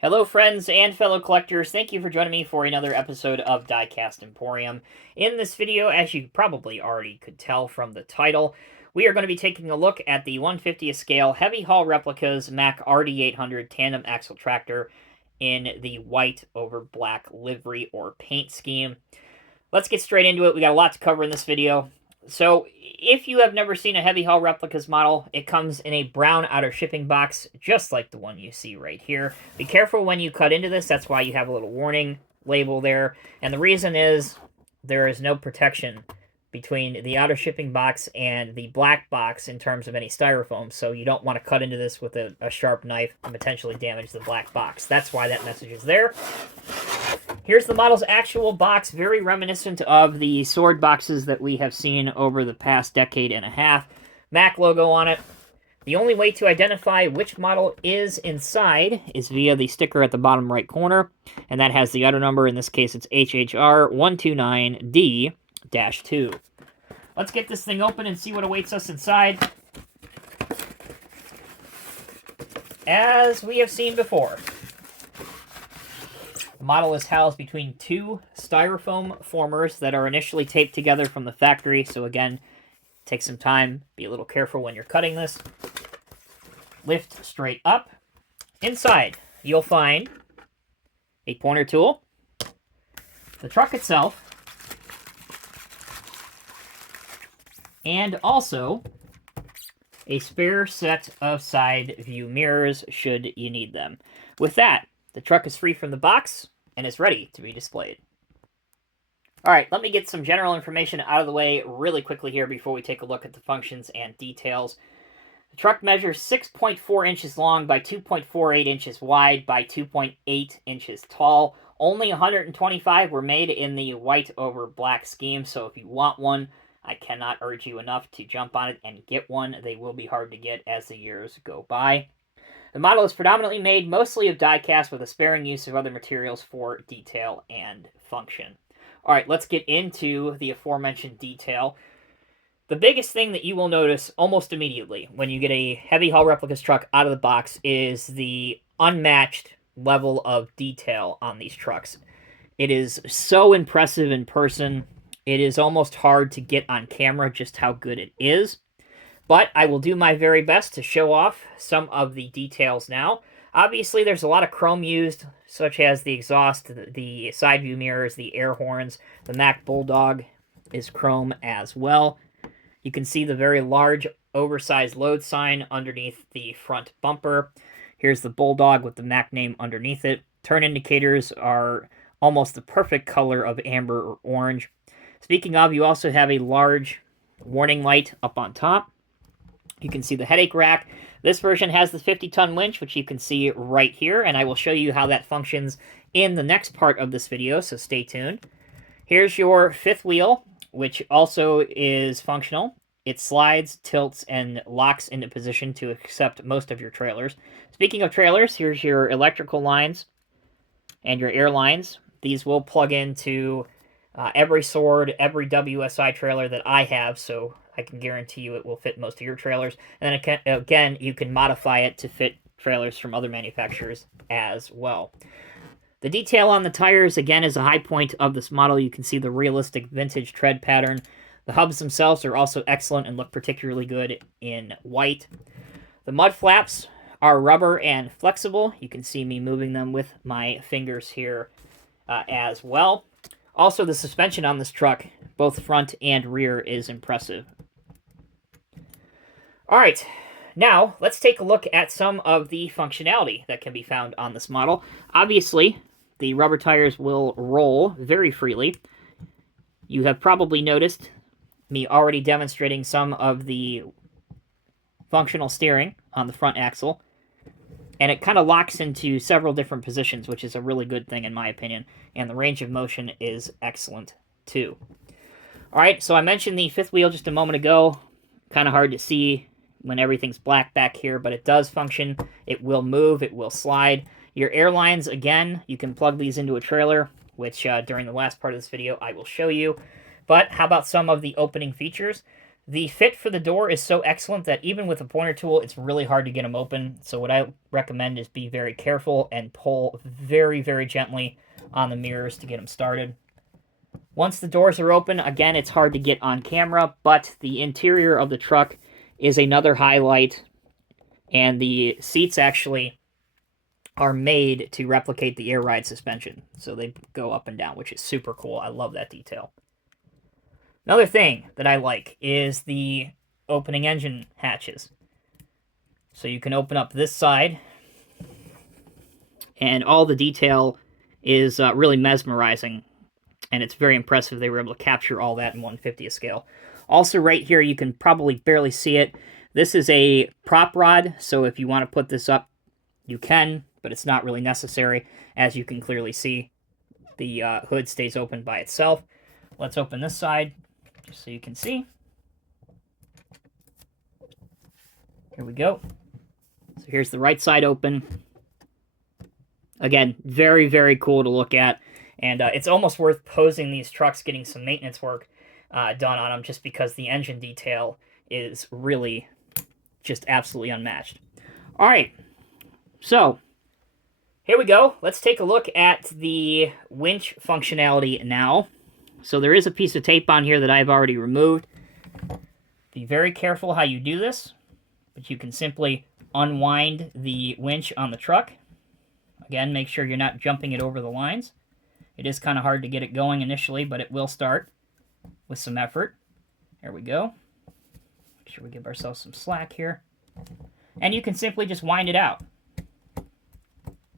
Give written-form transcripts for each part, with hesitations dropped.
Hello, friends and fellow collectors. Thank you for joining me for another episode of Diecast Emporium. In this video, as you probably already could tell from the title, we are going to be taking a look at the 1/50th scale Heavy Haul Replicas Mack RD800 Tandem Axle Tractor in the white over black livery or paint scheme. Let's get straight into it. We got a lot to cover in this video. So, if you have never seen a Heavy Haul Replicas model, it comes in a brown outer shipping box, just like the one you see right here. Be careful when you cut into this, that's why you have a little warning label there. And the reason is, there is no protection between the outer shipping box and the black box in terms of any styrofoam, so you don't want to cut into this with a sharp knife and potentially damage the black box. That's why that message is there. Here's the model's actual box, very reminiscent of the sword boxes that we have seen over the past decade and a half. Mack logo on it. The only way to identify which model is inside is via the sticker at the bottom right corner, and that has the item number. In this case, it's HHR 129D-2. Let's get this thing open and see what awaits us inside. As we have seen before, the model is housed between two styrofoam formers that are initially taped together from the factory. So again, take some time, be a little careful when you're cutting this. Lift straight up. Inside, you'll find a pointer tool, the truck itself, and also a spare set of side view mirrors should you need them. With that, the truck is free from the box and is ready to be displayed. Alright, let me get some general information out of the way really quickly here before we take a look at the functions and details. The truck measures 6.4 inches long by 2.48 inches wide by 2.8 inches tall. Only 125 were made in the white over black scheme, so if you want one, I cannot urge you enough to jump on it and get one. They will be hard to get as the years go by. The model is predominantly made mostly of die-cast with a sparing use of other materials for detail and function. Alright, let's get into the aforementioned detail. The biggest thing that you will notice almost immediately when you get a Heavy Haul Replicas truck out of the box is the unmatched level of detail on these trucks. It is so impressive in person. It is almost hard to get on camera just how good it is. But I will do my very best to show off some of the details now. Obviously, there's a lot of chrome used, such as the exhaust, the side view mirrors, the air horns. The Mack Bulldog is chrome as well. You can see the very large, oversized load sign underneath the front bumper. Here's the Bulldog with the Mack name underneath it. Turn indicators are almost the perfect color of amber or orange. Speaking of, you also have a large warning light up on top. You can see the headache rack. This version has the 50-ton winch, which you can see right here, and I will show you how that functions in the next part of this video, so stay tuned. Here's your fifth wheel, which also is functional. It slides, tilts, and locks into position to accept most of your trailers. Speaking of trailers, here's your electrical lines and your air lines. These will plug into every sword, every WSI trailer that I have, so I can guarantee you it will fit most of your trailers. And then again, you can modify it to fit trailers from other manufacturers as well. The detail on the tires, again, is a high point of this model. You can see the realistic vintage tread pattern. The hubs themselves are also excellent and look particularly good in white. The mud flaps are rubber and flexible. You can see me moving them with my fingers here as well. Also, the suspension on this truck, both front and rear, is impressive. Alright, now let's take a look at some of the functionality that can be found on this model. Obviously, the rubber tires will roll very freely. You have probably noticed me already demonstrating some of the functional steering on the front axle. And it kind of locks into several different positions, which is a really good thing in my opinion. And the range of motion is excellent too. Alright, so I mentioned the fifth wheel just a moment ago. Kind of hard to see when everything's black back here, but it does function. It will move, it will slide. Your air lines, again, you can plug these into a trailer, which during the last part of this video I will show you. But how about some of the opening features? The fit for the door is so excellent that even with a pointer tool, it's really hard to get them open. So what I recommend is be very careful and pull very, very gently on the mirrors to get them started. Once the doors are open, again, it's hard to get on camera, but the interior of the truck is another highlight, and the seats actually are made to replicate the air ride suspension. So they go up and down, which is super cool. I love that detail. Another thing that I like is the opening engine hatches. So you can open up this side, and all the detail is really mesmerizing, and it's very impressive they were able to capture all that in 1/50th scale. Also right here, you can probably barely see it. This is a prop rod, so if you want to put this up, you can, but it's not really necessary. As you can clearly see, the hood stays open by itself. Let's open this side, just so you can see. Here we go. So here's the right side open. Again, very, very cool to look at. And it's almost worth posing these trucks, getting some maintenance work done on them, just because the engine detail is really just absolutely unmatched. All right, so here we go. Let's take a look at the winch functionality now. So there is a piece of tape on here that I've already removed. Be very careful how you do this, but you can simply unwind the winch on the truck. Again, make sure you're not jumping it over the lines. It is kind of hard to get it going initially, but it will start with some effort. There we go. Make sure we give ourselves some slack here. And you can simply just wind it out.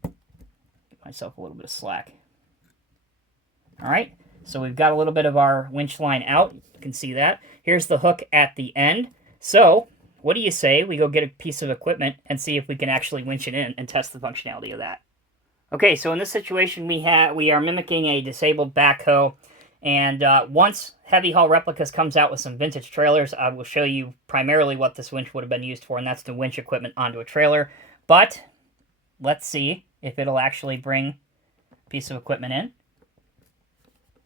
Give myself a little bit of slack. All right, so we've got a little bit of our winch line out. You can see that. Here's the hook at the end. So what do you say we go get a piece of equipment and see if we can actually winch it in and test the functionality of that? Okay, so in this situation, we are mimicking a disabled backhoe, and once Heavy Haul Replicas comes out with some vintage trailers, I will show you primarily what this winch would have been used for, and that's to winch equipment onto a trailer. But let's see if it'll actually bring a piece of equipment in.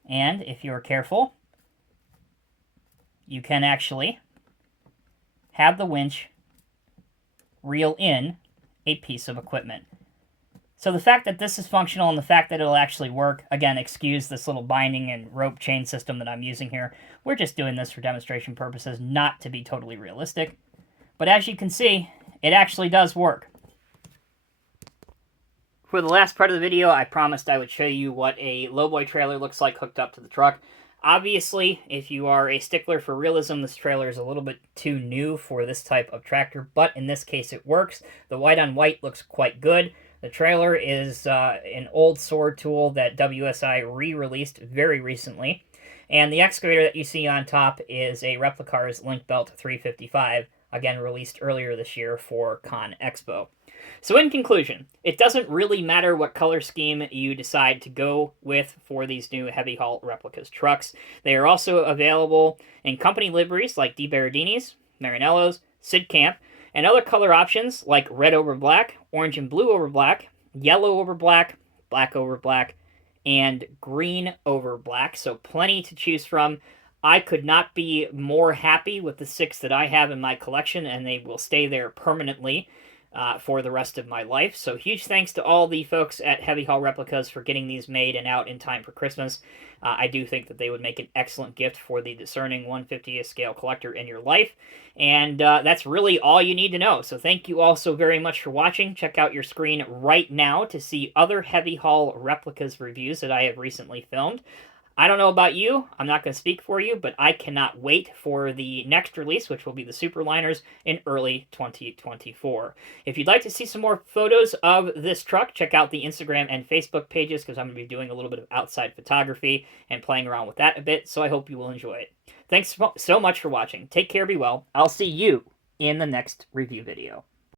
And if you're careful, you can actually have the winch reel in a piece of equipment. So the fact that this is functional and the fact that it'll actually work, again, excuse this little binding and rope chain system that I'm using here. We're just doing this for demonstration purposes, not to be totally realistic. But as you can see, it actually does work. For the last part of the video, I promised I would show you what a lowboy trailer looks like hooked up to the truck. Obviously, if you are a stickler for realism, this trailer is a little bit too new for this type of tractor, but in this case it works. The white on white looks quite good. The trailer is an old sword tool that WSI re-released very recently. And the excavator that you see on top is a Replicas Link Belt 355, again released earlier this year for Con Expo. So in conclusion, it doesn't really matter what color scheme you decide to go with for these new Heavy Haul Replicas trucks. They are also available in company liveries like DiBerardini's, Marinello's, Sid Camp, and other color options like red over black, orange and blue over black, yellow over black, black over black, and green over black. So plenty to choose from. I could not be more happy with the 6 that I have in my collection, and they will stay there permanently for the rest of my life. So huge thanks to all the folks at Heavy Haul Replicas for getting these made and out in time for Christmas. I do think that they would make an excellent gift for the discerning 1/50th scale collector in your life. And that's really all you need to know. So thank you all so very much for watching. Check out your screen right now to see other Heavy Haul Replicas reviews that I have recently filmed. I don't know about you, I'm not going to speak for you, but I cannot wait for the next release, which will be the Superliners in early 2024. If you'd like to see some more photos of this truck, check out the Instagram and Facebook pages, because I'm going to be doing a little bit of outside photography and playing around with that a bit, so I hope you will enjoy it. Thanks so much for watching. Take care, be well. I'll see you in the next review video.